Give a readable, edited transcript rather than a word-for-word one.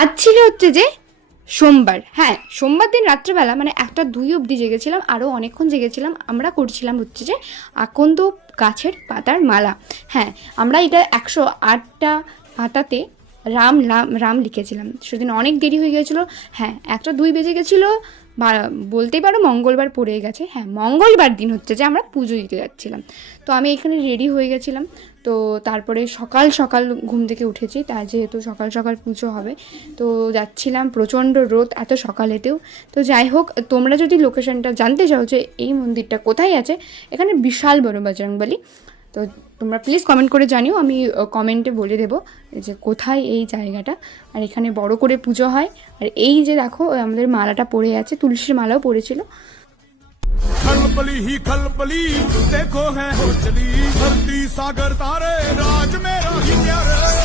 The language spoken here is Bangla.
আজ ছিল হচ্ছে যে সোমবার। হ্যাঁ, সোমবার দিন রাত্রেবেলা মানে 1টা-2 অবধি জেগেছিলাম, আরও অনেকক্ষণ জেগেছিলাম। আমরা করছিলাম হচ্ছে যে আকন্দ গাছের পাতার মালা। হ্যাঁ, আমরা এটা 108টা পাতাতে রাম রাম রাম লিখেছিলাম। সেদিন অনেক দেরি হয়ে গেছিলো। হ্যাঁ, 1টা-2 বেজে গেছিলো, বলতেই পারো মঙ্গলবার পড়ে গেছে। হ্যাঁ, মঙ্গলবার দিন হচ্ছে যে আমরা পুজো দিতে যাচ্ছিলাম। তো আমি এখানে রেডি হয়ে গেছিলাম। তো তারপরে সকাল সকাল ঘুম থেকে উঠেছি, তাই যেহেতু সকাল সকাল পুজো হবে তো যাচ্ছিলাম। প্রচণ্ড রোদ এত সকালেতেও। তো যাই হোক, তোমরা যদি লোকেশনটা জানতে চাও যে এই মন্দিরটা কোথায় আছে, এখানে বিশাল বড় বজরংবলী। তো তোমরা প্লিজ কমেন্ট করে জানিও, আমি কমেন্টে বলে দেবো যে কোথায় এই জায়গাটা। আর এখানে বড় করে পুজো হয়। আর এই যে দেখো আমাদের মালাটা পড়ে আছে, তুলসীর মালাও পড়েছিল। खलबली ही खलबली देखो है हो चली धरती सागर तारे राज मेरा ही प्यारे।